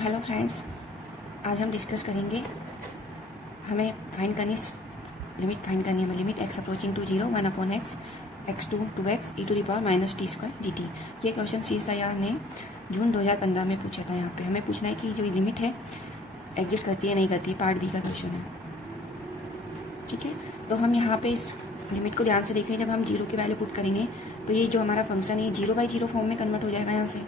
Hello friends, आज हम discuss करेंगे। हमें फाइंड करनी लिमिट फाइंड करनी है। हमें limit x approaching to 0 1 upon x x2 2x e to the power minus t square dt। ये क्वेश्चन CSIR ने जून 2015 में पूछा था। यहाँ पे हमें पूछना है कि जो लिमिट है एग्जिस्ट करती है नहीं करती है। पार्ट बी का क्वेश्चन है, ठीक है। तो हम यहाँ पे इस लिमिट को ध्यान से देखें। जब हम 0 की वैल्यू पुट करेंगे तो ये जो हमारा फंक्शन है 0/0 फॉर्म में कन्वर्ट हो जाएगा यहाँ से,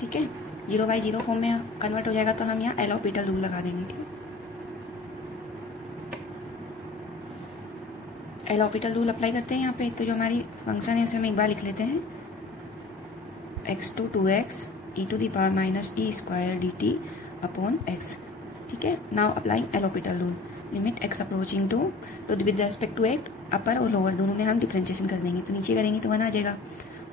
ठीक है। 0/0 फॉर्म में कन्वर्ट हो जाएगा तो हम यहाँ एल हॉस्पिटल रूल लगा देंगे, ठीक है। एल हॉस्पिटल रूल अप्लाई करते हैं यहाँ पे। तो जो हमारी फंक्शन है उसे हम एक बार लिख लेते हैं, x2 2x e to the power minus t square dt upon x, ठीक है। Now applying L hospital rule, limit x approaching to, तो with respect to x upper और लोअर दोनों में हम डिफ्रेंशिएशन कर देंगे। तो नीचे करेंगे तो 1 आ जाएगा,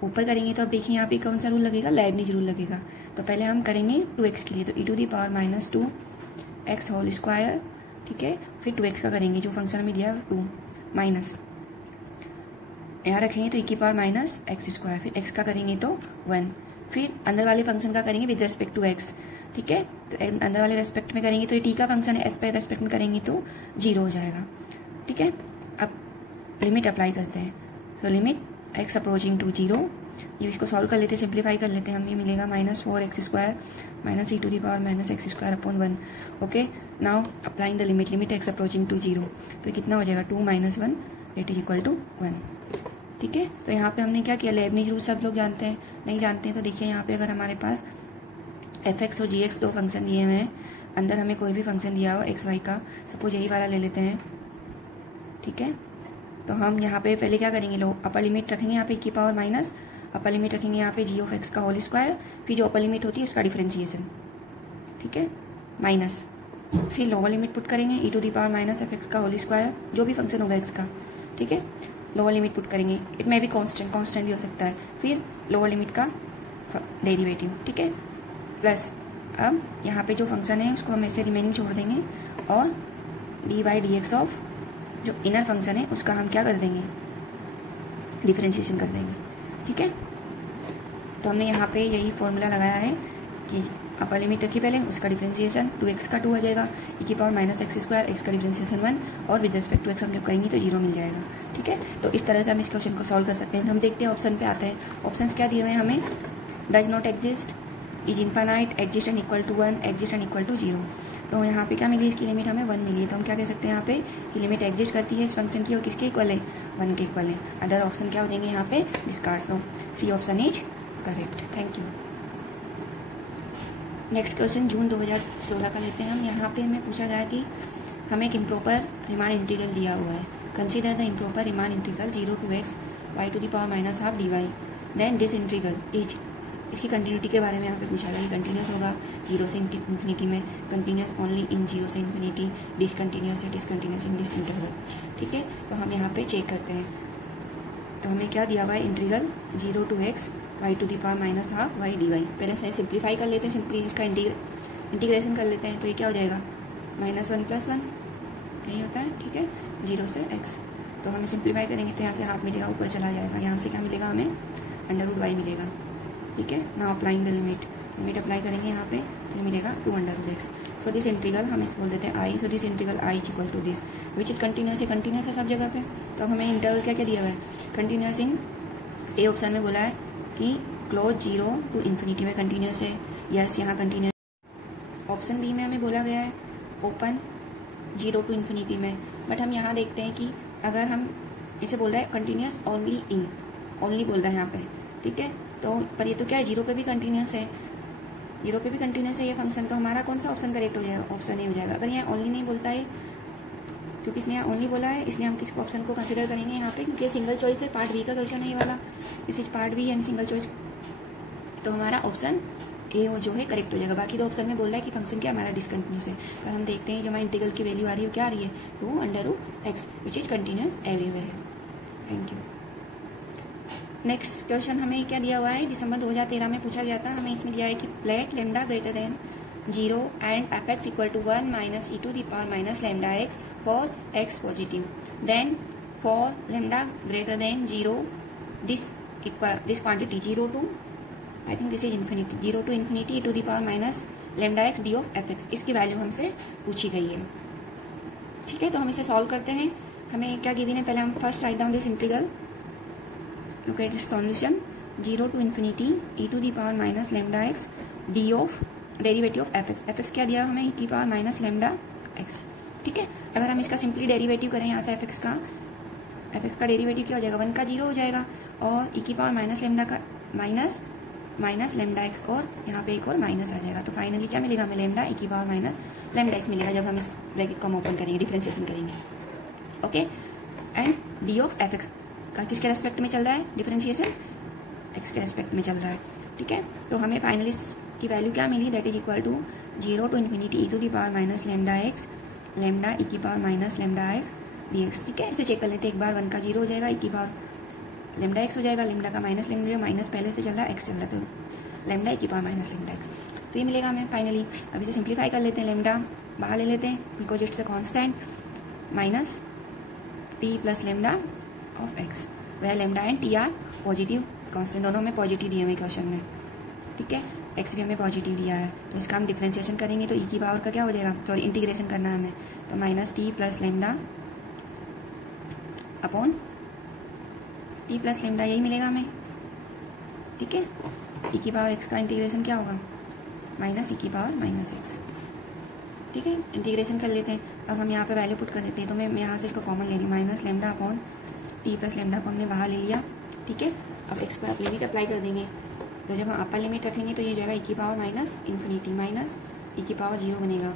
ऊपर करेंगे तो अब देखिए यहाँ पे कौन सा रूल लगेगा, लेibniz रूल लगेगा। तो पहले हम करेंगे 2x के लिए, तो e to the power minus 2x whole square, ठीक है। फिर 2x का करेंगे, जो फंक्शन हमें दिया 2 माइनस यहाँ रखेंगे तो e की पावर माइनस एक्स स्क्वायर, फिर x का करेंगे तो 1, फिर अंदर वाले फंक्शन का करेंगे विद रेस्पेक्ट टू x, ठीक है। तो अंदर वाले रेस्पेक्ट में करेंगे तो ये t का फंक्शन है, s पे रेस्पेक्ट में करेंगे तो 0 हो जाएगा, ठीक है। अब लिमिट अप्लाई करते हैं। तो लिमिट x अप्रोचिंग टू 0, ये इसको सॉल्व कर लेते हैं, सिंप्लीफाई कर लेते हैं। हमें मिलेगा minus 4x square minus e to the power minus x square upon 1। Okay, now applying the limit, limit x approaching to 0, तो कितना हो जाएगा 2 minus 1 it is equal to 1, ठीक है। तो यहाँ पे हमने क्या किया, लेibniz रूल सब लोग जानते हैं, नहीं जानते हैं तो देखिए यहाँ पे अगर हमारे पास fx और gx दो फंक्शन दिए हुए हैं, अंदर हमें कोई भी फंक्शन दिया हो एक्स वाई का, सपोज यही वाला ले लेते हैं, ठीक है। तो हम यहाँ पे पहले क्या करेंगे, लो अपर लिमिट रखेंगे यहाँ पे की पावर माइनस, अपर लिमिट रखेंगे यहाँ पे g ऑफ x का होल स्क्वायर, फिर जो अपर लिमिट होती है उसका डिफरेंशिएशन, ठीक है, माइनस, फिर लोअर लिमिट पुट करेंगे e to the power minus f x का होल स्क्वायर, जो भी फंक्शन होगा x का, ठीक है। लोअर लिमिट पुट करेंगे, इट मे बी कांस्टेंट भी हो सकता है, फिर लोअर लिमिट का डेरिवेटिव, ठीक है, प्लस अब यहाँ पे जो फंक्शन है उसको हम ऐसे रिमेनिंग छोड़ देंगे और dy/dx ऑफ जो इनर फंक्शन है उसका हम क्या कर देंगे, डिफरेंशिएशन कर देंगे, ठीक है। तो हमने यहाँ पे यही फॉर्मूला लगाया है कि अपर लिमिट रखी पहले, उसका डिफरेंशिएशन 2x का 2 आ जाएगा, e की power minus x square, x का डिफरेंशिएशन 1, और विद रिस्पेक्ट टू x हम जब करेंगे तो 0 मिल जाएगा, ठीक है। तो इस तरह से हम इस क्वेश्चन को सॉल्व कर सकते हैं। तो हम देखते हैं ऑप्शन पे आते हैं। ऑप्शन क्या दिए हुए हैं हमें, does not exist, is infinite, exist and equal to 1, exist and equal to 0। तो यहाँ पे क्या मिली, इसकी लिमिट हमें 1 मिली है। तो हम क्या कह सकते हैं यहाँ पे कि लिमिट एग्जिस्ट करती है इस फंक्शन की और किसके इक्वल है, 1 के इक्वल है। अदर ऑप्शन क्या हो देंगे यहाँ पे, discard. So C option is correct. Thank you. Next question June 2016 का लेते हैं हम। यहाँ पे हमें पूछा गया कि हमें एक इम्प्रॉपर रिमान इंटीग्रल दिया हुआ है। Consider the improper Riemann integral 0 to x y to the power minus half dy, then this integral is, इसकी कंटिन्यूटी के बारे में यहाँ पे पूछा गया कि कंटिन्यूस होगा 0 से इन्फिनिटी में, कंटिन्यूस ओनली इन 0 से इन्फिनिटी, डिसकंटिन्यूस या डिसकंटिन्यूस इन दिस इंटरवल, ठीक है। तो हम यहाँ पे चेक करते हैं। तो हमें क्या दिया हुआ है, integral 0 to x y to the power minus half y dy। पहले से सिंप्लीफाई कर लेते हैं, सिंपली इसका इंटीग्रेशन कर लेते हैं। तो ये क्या हो जाएगा, -1 + 1 यही होता है, ठीक है, 0 से x। तो हमें सिंप्लीफाई करेंगे तो यहाँ से हाफ मिलेगा, ऊपर चला जाएगा, यहाँ से क्या मिलेगा हमें, √y मिलेगा, ठीक है। Now applying the limit, limit apply करेंगे यहाँ पे तो ये मिलेगा 2√x। सो दिस इंटीग्रल हम इस बोल देते हैं i। So this integral i is equal to this, which is continuous है, कंटिन्यूस है सब जगह पे। तो हमें इंटरवल क्या क्या दिया हुआ है, कंटिन्यूस इन ए ऑप्शन में बोला है कि क्लोज 0 to इन्फिनिटी में कंटिन्यूस है, यस यहाँ कंटिन्यूस। ऑप्शन बी में हमें बोला गया है ओपन 0 to इन्फिनिटी में, बट हम यहाँ देखते हैं कि अगर हम इसे बोल रहे हैं कंटिन्यूस ओनली इन, ओनली बोल रहा है यहाँ पे, ठीक है। तो पर ये तो क्या है, 0 पे भी कंटिन्यूस है, 0 पे भी कंटिन्यूस है ये फंक्शन। तो हमारा कौन सा ऑप्शन करेक्ट हो जाएगा, ऑप्शन ए हो जाएगा। अगर यहाँ ओनली नहीं बोलता है, क्योंकि इसने यहाँ ओनली बोला है, इसलिए हम किसको ऑप्शन को कंसिडर करेंगे यहाँ पे, क्योंकि ये सिंगल चॉइस है, पार्ट बी का क्वेश्चन है ये वाला, this is part B and single choice. तो हमारा ऑप्शन ए जो है करेक्ट हो जाएगा। बाकी दो ऑप्शन में बोल रहा है कि फंक्शन क्या हमारा डिसकंटिन्यूस है, पर हम देखते हैं जो हमारे इंटीग्रल की वैल्यू आ रही है वो क्या आ रही है, 2√x which is continuous everywhere. Thank you. Next question हमें क्या दिया हुआ है, दिसंबर 2013 में पूछा गया था। हमें इसमें दिया है कि let lambda greater than 0 and fx equal to 1 minus e to the power minus lambda x for x positive, then for lambda greater than 0 this quantity 0 to I think this is infinity, 0 to infinity to the power minus lambda x d of f x, इसकी value हमसे पूछी गई है। ठीक है, तो हम इसे सॉल्व करते हैं। हमें क्या गिवन है, पहले हम first write down this integral, look at this solution, 0 to infinity e to the power minus lambda x d of derivative of f x. F x क्या दिया हमें, ई की पावर माइनस लेमडा एक्स। ठीक है, अगर हम इसका सिंपली डेरिवेटिव करें यहाँ से एफ एक्स का डेरिवेटिव क्या हो जाएगा, 1 का 0 हो जाएगा, और ई की पावर माइनस लेमडा का माइनस लेमडा एक्स, और यहाँ पे एक और माइनस आ जाएगा। तो फाइनली क्या मिलेगा हमें, लेमडा ई की पावर माइनस लेमडा एक्स मिलेगा जब हम इस ब्रैकेट को हम ओपन करेंगे, डिफरेंशिएशन करेंगे। Okay, and D of f x का किसके रेस्पेक्ट में चल रहा है, डिफरेंशिएशन एक्स के रेस्पेक्ट में चल रहा है। ठीक है, तो हमें फाइनली की वैल्यू क्या मिली, that is equal to 0 to infinity e to the power minus lambda x, lambda e की power minus lambda x d x. ठीक है, इसे चेक कर लेते हैं एक बार, 1 का 0 हो जाएगा, ई की पावर लेमडा एक्स हो जाएगा, लेमडा का माइनस लेमडा, जो माइनस पहले से चल रहा है एक्स चल रहा है, तो लेमडा ई की पावर माइनस लेमडा एक्स, तो ये मिलेगा हमें फाइनली। अब इसे सिंप्लीफाई कर लेते हैं, लेमडा बाहर ले लेते हैं because it's a constant, minus t plus lambda of x, वह lambda and t are positive constant, दोनों में पॉजिटिव दिए हमें क्वेश्चन में। ठीक है, एक्स भी हमें पॉजिटिव दिया है, तो इसका हम डिफरेंशिएशन करेंगे तो ई की पावर का क्या हो जाएगा, सॉरी इंटीग्रेशन करना है हमें, तो minus t plus lambda upon T plus lambda, यही मिलेगा हमें। ठीक है, ई की पावर एक्स का इंटीग्रेशन क्या होगा, माइनस ई की पावर माइनस एक्स। ठीक है, इंटीग्रेशन कर लेते हैं। अब हम यहाँ पे वैल्यू पुट कर देते हैं, तो मैं यहाँ से इसको कॉमन ले रही हूँ, minus lambda upon T plus lambda को हमने बाहर ले लिया। ठीक है, अब एक्स पर आप लिमिट अप्लाई कर देंगे, तो जब हम अपर लिमिट रखेंगे तो ये हो जाएगा ई की पावर माइनस इन्फिनिटी माइनस ई की पावर 0 बनेगा,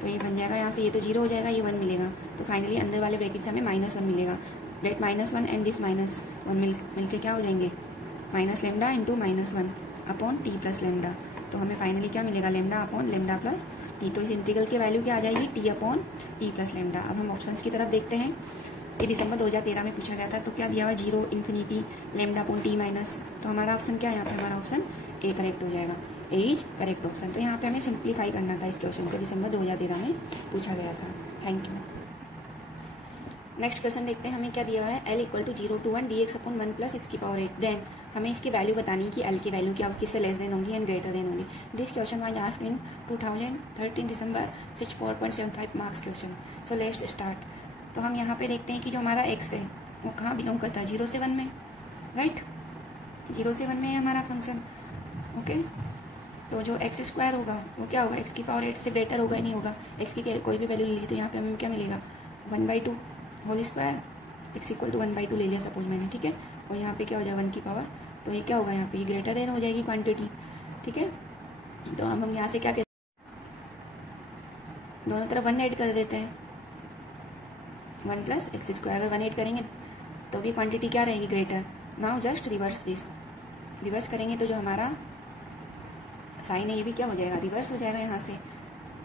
तो ये बन जाएगा यहाँ से, ये तो 0 हो जाएगा, ये 1 मिलेगा, तो फाइनली अंदर वाले ब्रैकेट से हमें -1 मिलेगा। लेट -1 एंड दिस -1 मिलके क्या हो जाएंगे, minus lambda into -1 upon T plus lambda, तो हमें फाइनली क्या मिलेगा, lambda upon lambda plus T. तो इस इंटीग्रल की वैल्यू क्या आ जाएगी, T upon T plus lambda. अब हम ऑप्शंस की तरफ देखते हैं, ये दिसंबर 2013 में पूछा गया था, तो क्या दिया हुआ है, 0 infinity lambda upon T minus, तो हमारा ऑप्शन क्या है यहाँ पे, हमारा ऑप्शन ए करेक्ट हो जाएगा, ए इज करेक्ट ऑप्शन। तो यहाँ पे हमें सिंप्लीफाई करना था इस क्वेश्चन को, दिसंबर 2013 में पूछा गया था। Thank you. नेक्स्ट क्वेश्चन देखते हैं, हमें क्या दिया हुआ है, L equal to 0 to 1 d x upon 1 plus x की पावर 8, देन हमें इसकी वैल्यू बतानी है कि एल की वैल्यू क्या किससे लेस देन होंगी एंड ग्रेटर देन होंगी। This question was asked in 2013 December 64.75 marks question. So let's start. तो हम यहाँ पे देखते हैं कि जो हमारा एक्स है वो कहाँ बिलोंग करता है, 0 से 1 में, राइट, 0 से 1 में है हमारा फंक्शन। ओके, तो जो एक्स स्क्वायर होगा वो क्या होगा, एक्स की पावर 8 से ग्रेटर होगा ही नहीं होगा, एक्स की कोई भी वैल्यू ले ली तो यहाँ पे हमें क्या मिलेगा, 1/2 whole square, x equal to 1/2 ले लिया सपोज मैंने। ठीक है, और यहाँ पे क्या हो जाएगा 1 की पावर, तो ये क्या होगा, यहाँ पे ये ग्रेटर देन हो जाएगी क्वांटिटी। ठीक है, तो अब हम यहाँ से क्या कहते हैं, दोनों तरफ 1 ऐड कर देते हैं, 1 प्लस एक्स स्क्वायर, अगर 1 ऐड करेंगे तो भी क्वांटिटी क्या रहेगी, greater. Now just reverse this, reverse करेंगे तो जो हमारा साइन है ये भी क्या हो जाएगा, रिवर्स हो जाएगा यहाँ से।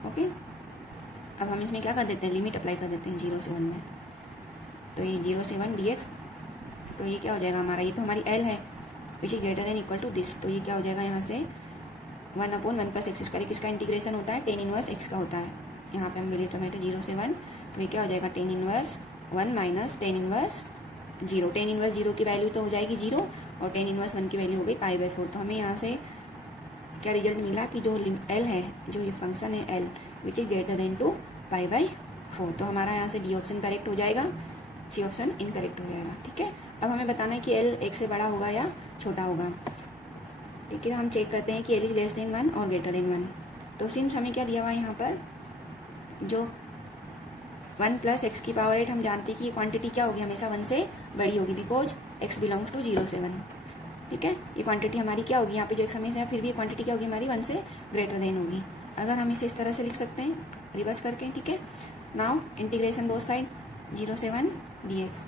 ओके, अब हम इसमें क्या कर देते हैं, लिमिट अप्लाई कर देते हैं 0 से 1 में, तो ये 0 से 1 dx, तो ये क्या हो जाएगा हमारा, ये तो हमारी l है which is greater than equal to this, तो ये क्या हो जाएगा यहाँ से 1 अपॉन 1 प्लस एक्स स्क्वायर, किसका इंटीग्रेशन होता है, tan इनवर्स x का होता है। यहाँ पे हम मिली टोमेटो 0 से 1, तो ये क्या हो जाएगा tan inverse 1 minus tan inverse 0, tan inverse 0 की वैल्यू तो हो जाएगी 0 और tan इनवर्स 1 की वैल्यू हो गई π/4। तो हमें यहाँ से क्या रिजल्ट मिला कि जो l है, जो ये फंक्शन है l which is greater than to π/4, तो हमारा यहाँ से डी ऑप्शन करेक्ट हो जाएगा, सी ऑप्शन इनकरेक्ट हो जाएगा। ठीक है, अब हमें बताना है कि l 1 से बड़ा होगा या छोटा होगा। ठीक है, हम चेक करते हैं कि l इज लेस देन 1 और ग्रेटर देन 1। तो सिंस हमें क्या दिया हुआ है यहाँ पर, जो 1 प्लस एक्स की पावर 8, हम जानते हैं कि ये क्वांटिटी क्या होगी, हमेशा 1 से बड़ी होगी बिकॉज x बिलोंग्स टू 0 से 1। ठीक है, ये क्वांटिटी हमारी क्या होगी, यहाँ पे जो x हमेशा है फिर भी ये क्वांटिटी क्या होगी हमारी 1 से ग्रेटर देन होगी। अगर हम इसे इस तरह से लिख सकते हैं रिवर्स करके। ठीक है, नाउ इंटीग्रेशन बोथ साइड 0 से 1 dx,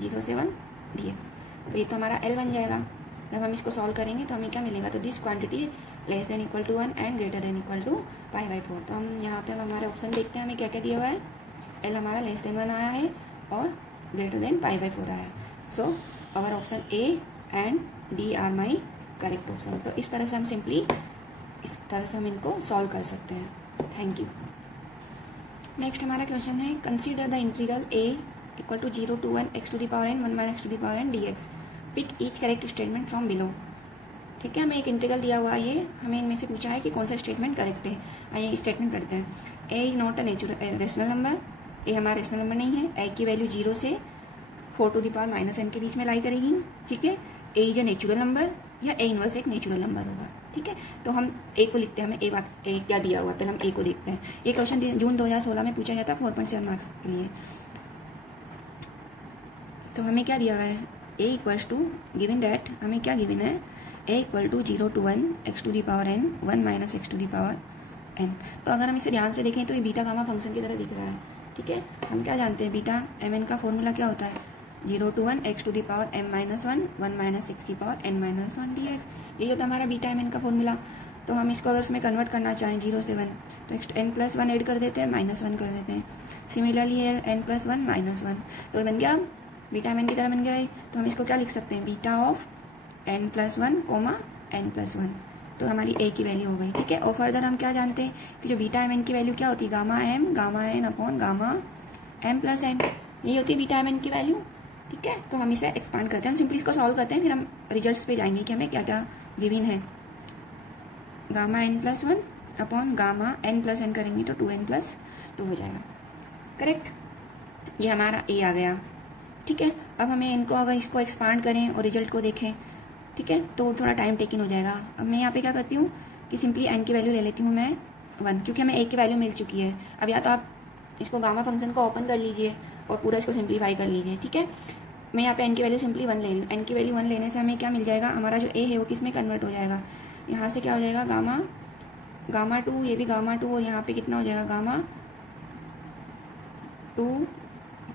0 से 1 dx, तो ये तो हमारा l बन जाएगा। जब हम इसको सॉल्व करेंगे तो हमें क्या मिलेगा, तो this quantity less than equal to 1 and greater than equal to π/4। तो हम यहाँ पे हमारे ऑप्शन देखते हैं हमें क्या क्या दिया हुआ है, l हमारा लेस देन 1 आया है और ग्रेटर देन π/4 आया है। So our option A and D are my correct option. तो इस तरह से हम सिंपली इस तरह से हम इनको सॉल्व कर सकते हैं। Thank you. नेक्स्ट हमारा क्वेश्चन है, consider the integral a equal to 0 to 1 x to the power n 1 minus x to the power n dx, pick each correct statement from below. ठीक है, हमें एक इंटीग्रल दिया हुआ है, ये हमें इनमें से पूछा है कि कौन सा स्टेटमेंट करेक्ट है। आइए स्टेटमेंट पढ़ते हैं। A is not a rational number, A हमारा रेशनल नंबर नहीं है। ए की वैल्यू 0 से 4 to the power minus n के बीच में लाई करेगी। ठीक है, A is a natural number या ए इनवर्स एक नेचुरल नंबर होगा। ठीक है, तो हम ए को लिखते हैं, हमें ए क्या दिया हुआ, पहले हम ए को देखते हैं। ये क्वेश्चन जून 2016 में पूछा गया था 4.7 मार्क्स के लिए। तो हमें क्या दिया हुआ है, A equals to given that, हमें क्या गिवन है, A equal to 0 to 1 x to the power n 1 minus x to the power n। तो अगर हम इसे ध्यान से देखें तो ये बीटा गामा फंक्शन की तरह दिख रहा है। ठीक है, हम क्या जानते हैं, बीटा mn का फॉर्मूला क्या होता है, 0 to 1 x to the power m minus 1 1 minus x की पावर n माइनस 1 dx। यही होता है हमारा बीटा mn का फॉर्मूला। तो हम इसको अगर उसमें कन्वर्ट करना चाहें 0 से 1, तो n प्लस 1 ऐड कर देते हैं, माइनस 1 कर देते हैं। सिमिलरली है n प्लस 1 माइनस 1, तो ये बन गया बीटा mn की तरह बन गया है। तो हम इसको क्या लिख सकते हैं, beta of n plus 1 comma n plus 1। तो हमारी a की वैल्यू हो गई। ठीक है, और फर्दर हम क्या जानते हैं कि जो बीटा mn की वैल्यू क्या होती है, gamma n upon gamma m plus n, यही होती है बीटा mn की वैल्यू। ठीक है, तो हम इसे एक्सपांड करते हैं, हम सिंपली इसको सॉल्व करते हैं, फिर हम रिजल्ट्स पे जाएंगे कि हमें क्या क्या गिवन है। Gamma n plus 1 upon gamma n plus n करेंगे तो 2n प्लस 2 हो जाएगा। करेक्ट, ये हमारा a आ गया। ठीक है, अब हमें इनको अगर इसको एक्सपांड करें और रिजल्ट को देखें, ठीक है, तो थोड़ा टाइम टेकिंग हो जाएगा। अब मैं यहाँ पे क्या करती हूँ कि सिंपली n की वैल्यू ले लेती हूँ मैं 1, क्योंकि हमें a की वैल्यू मिल चुकी है। अब या तो आप इसको गामा फंक्शन को ओपन कर लीजिए और पूरा इसको सिंप्लीफाई कर लीजिए। ठीक है, मैं यहाँ पे n की वैल्यू सिंपली 1 ले रही हूँ। n की वैल्यू 1 लेने से हमें क्या मिल जाएगा, हमारा जो a है वो किस में कन्वर्ट हो जाएगा, यहाँ से क्या हो जाएगा, गामा 2, ये भी गामा 2, और यहाँ पे कितना हो जाएगा, गामा 2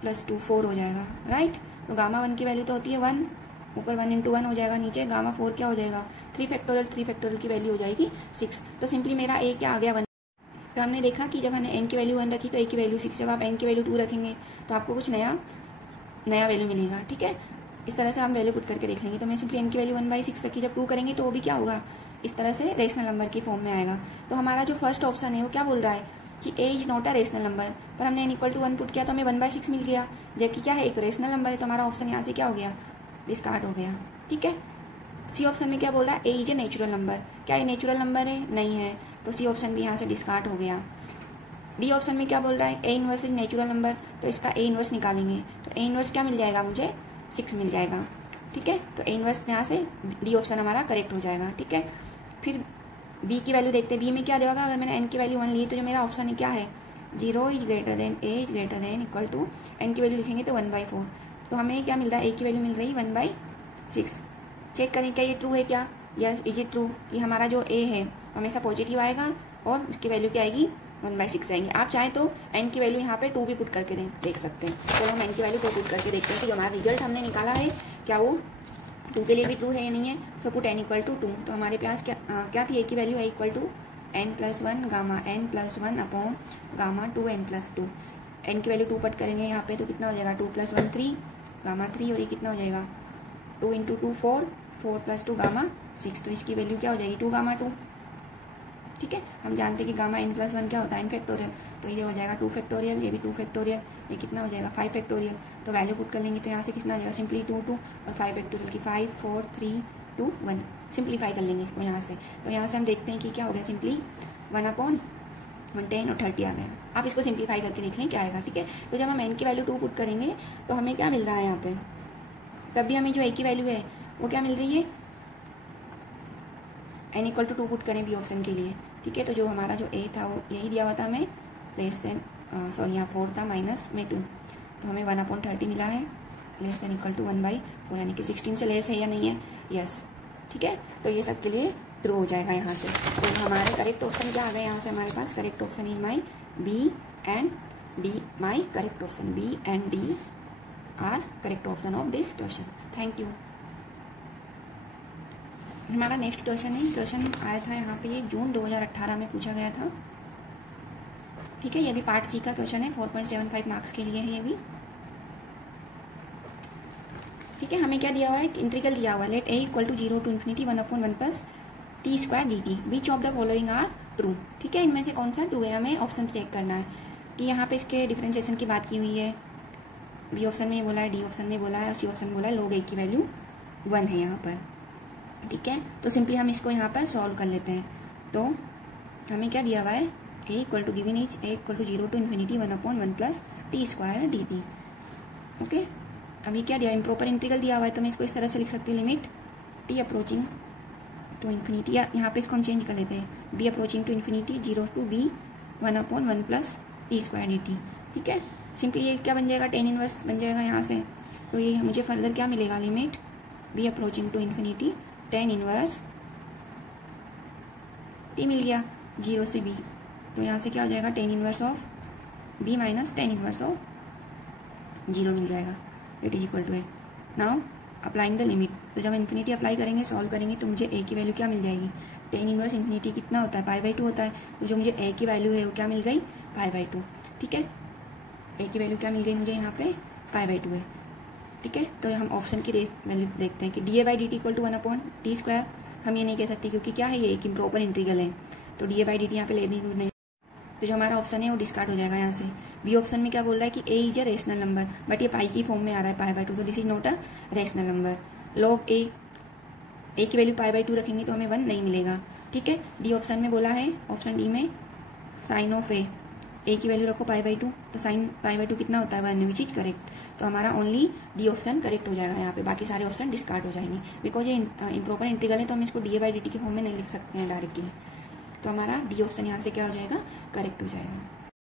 प्लस 2 4 हो जाएगा। राइट, तो गामा 1 की वैल्यू तो होती है 1, ऊपर 1 इंटू 1 हो जाएगा, नीचे गामा 4 क्या हो जाएगा, 3 फैक्टोरियल की वैल्यू हो जाएगी 6। तो सिंपली मेरा a क्या आ गया 1। तो हमने देखा कि जब हमने n की वैल्यू 1 रखी तो a की वैल्यू 6, जब आप n की वैल्यू 2 रखेंगे तो आपको कुछ नया वैल्यू मिलेगा। ठीक है, इस तरह से हम वैल्यू पुट करके देख लेंगे। तो मैं सिंपली n की वैल्यू 1/6 रखी, जब 2 करेंगे तो वो भी क्या होगा, इस तरह से रेशनल नंबर के फॉर्म में आएगा। तो हमारा जो फर्स्ट ऑप्शन है वो क्या बोल रहा है कि a is not a rational number, पर हमने n इक्वल टू 1 पुट किया तो हमें 1/6 मिल गया, जबकि क्या है, एक रेशनल नंबर है। तो हमारा ऑप्शन यहाँ से क्या हो गया, डिस्कार्ड हो गया। ठीक है, सी ऑप्शन में क्या बोल रहा है, A is a natural number, क्या ये नेचुरल नंबर है, नहीं है, तो सी ऑप्शन भी यहाँ से डिस्कार्ड हो गया। डी ऑप्शन में क्या बोल रहा है, A inverse is natural number, तो इसका ए इनवर्स निकालेंगे तो ए इनवर्स क्या मिल जाएगा, मुझे 6 मिल जाएगा। ठीक है, तो ए इनवर्स यहाँ से डी ऑप्शन हमारा करेक्ट हो जाएगा। ठीक है, फिर बी की वैल्यू देखते हैं, बी में क्या देगा, अगर मैंने एन की वैल्यू 1 ली तो जो मेरा ऑप्शन है क्या है, 0 is greater than A is greater than equal to, N की वैल्यू लिखेंगे तो 1/4, तो हमें क्या मिल रहा है, ए की वैल्यू मिल रही 1/6। चेक करें क्या ये ट्रू है क्या, यस इज इट ट्रू, कि हमारा जो ए है हमेशा पॉजिटिव आएगा और उसकी वैल्यू क्या आएगी, 1/6 आएंगे। आप चाहें तो एन की वैल्यू यहाँ पे 2 भी पुट करके देख सकते हैं। तो हम एन की वैल्यू 2 पुट करके देखते हैं कि जो हमारा रिजल्ट हमने निकाला है क्या वो 2 के लिए भी ट्रू है या नहीं है। So put n equal to 2, तो हमारे पास क्या थी, ए की वैल्यू है equal to n plus 1 gamma n plus 1 upon gamma 2n plus 2। N की वैल्यू 2 पुट करेंगे यहाँ पे तो कितना हो जाएगा, 2 प्लस 1 3 गामा 3, और ये कितना हो जाएगा 2 इंटू 2 4 4 प्लस 2 गामा 6, तो इसकी वैल्यू क्या हो जाएगी 2 गामा 2। ठीक है, हम जानते हैं कि गामा n प्लस 1 क्या होता है, n फैक्टोरियल, तो ये हो जाएगा 2 फैक्टोरियल, ये भी 2 फैक्टोरियल, ये कितना हो जाएगा 5 फैक्टोरियल। तो वैल्यू पुट कर लेंगे तो यहाँ से कितना आ जाएगा, सिंपली 2 2 और 5 फैक्टोरियल की 5 4 3 2 1, सिंप्लीफाई कर लेंगे इसको यहाँ से। तो यहाँ से हम देखते हैं कि क्या हो गया, सिंपली 1/110 और 30 आ गया। आप इसको सिंप्लीफाई करके देख लें क्या आएगा। ठीक है, तो जब हम n की वैल्यू 2 पुट करेंगे तो हमें क्या मिल रहा है यहाँ पे, तब भी हमें जो a की वैल्यू है वो क्या मिल रही है, n इक्वल टू 2 पुट करें बी ऑप्शन के लिए। ठीक है, तो जो हमारा जो a था वो यही दिया हुआ था हमें, लेस देन सॉरी यहाँ 4 था माइनस में 2, तो हमें 1/30 मिला है, लेस देन इक्वल टू 1/4, यानी कि 16 से लेस है या नहीं है, यस। ठीक है, तो ये सब के लिए ट्रू हो जाएगा यहाँ से। तो हमारे करेक्ट ऑप्शन क्या आ गए यहाँ से, हमारे पास correct option is my B and D, my correct option B and D are correct option of this question. Thank you. हमारा नेक्स्ट क्वेश्चन है, क्वेश्चन आया था यहाँ पे, ये जून 2018 में पूछा गया था। ठीक है, ये भी पार्ट सी का क्वेश्चन है, 4.75 मार्क्स के लिए है ये भी। ठीक है, हमें क्या दिया हुआ है, इंटीग्रल दिया हुआ है, let a equal to 0 to infinity 1/1 plus t square dt, which of the following are true. ठीक है, इनमें से कौन सा ट्रू है, हमें ऑप्शन चेक करना है कि यहाँ पे इसके डिफरेंशिएशन की बात की हुई है, बी ऑप्शन में बोला है, डी ऑप्शन में बोला है और सी ऑप्शन में बोला है, log a की वैल्यू 1 है यहाँ पर। ठीक है, तो सिंपली हम इसको यहाँ पर सॉल्व कर लेते हैं। तो हमें क्या दिया हुआ है, A equal to given is A equal to 0 to infinity 1/1 plus T square D t. Okay, अभी क्या दिया, इम्प्रॉपर इंटीग्रल दिया हुआ है, तो मैं इसको इस तरह से लिख सकती हूँ, limit T approaching to infinity, या यहाँ पे इसको हम चेंज कर लेते हैं, B approaching to infinity 0 to B 1/1 plus T square D T. ठीक है, सिंपली ये क्या बन जाएगा, टेन इनवर्स बन जाएगा यहाँ से। तो ये मुझे फर्दर क्या मिलेगा, limit B approaching to infinity tan inverse t मिल गया 0 से बी, तो यहाँ से क्या हो जाएगा, ten inverse of b minus ten inverse of 0 मिल जाएगा, it is equal to a. Now applying the limit, तो जब इन्फिनिटी अप्लाई करेंगे, सॉल्व करेंगे, तो मुझे ए की वैल्यू क्या मिल जाएगी, टेन इनवर्स इन्फिनिटी कितना होता है, π/2 होता है, तो जो मुझे ए की वैल्यू है वो क्या मिल गई, π/2। ठीक है, ए की वैल्यू क्या मिल गई मुझे यहाँ पे, π/2 है। ठीक है, तो हम ऑप्शन की वैल्यू देखते हैं कि dA/dt equal to 1/t square, हम ये नहीं कह सकते क्योंकि क्या है, ये एक इम्प्रॉपर इंटीग्रल है, तो dA/dt यहाँ पे ले भी नहीं, तो जो हमारा ऑप्शन है वो डिस्कार्ड हो जाएगा यहाँ से। बी ऑप्शन में क्या बोल रहा है कि A is a rational number, but ये पाई की फॉर्म में आ रहा है π/2, तो this is not a rational number. Log A की वैल्यू π/2 रखेंगे तो हमें 1 नहीं मिलेगा। ठीक है, डी ऑप्शन में बोला है, ऑप्शन डी में साइन ऑफ ए की वैल्यू रखो π/2, तो साइन π/2 कितना होता है, 1, विच इज करेक्ट, तो हमारा ओनली डी ऑप्शन करेक्ट हो जाएगा यहाँ पे, बाकी सारे ऑप्शन डिस्कार्ड हो जाएंगे, बिकॉज ये इम्प्रॉपर इंटीग्रल है, तो हम इसको dA/dt के फॉर्म में नहीं लिख सकते हैं डायरेक्टली, तो हमारा डी ऑप्शन यहाँ से क्या हो जाएगा, करेक्ट हो जाएगा।